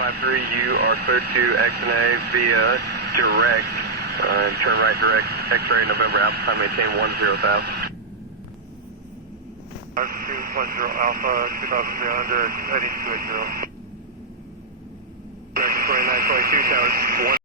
53, you are cleared to XNA via direct. Turn right direct, X-ray November Alpha, time maintain 10,000. 210 Alpha, 2300, heading to 80. 2922, tower 1.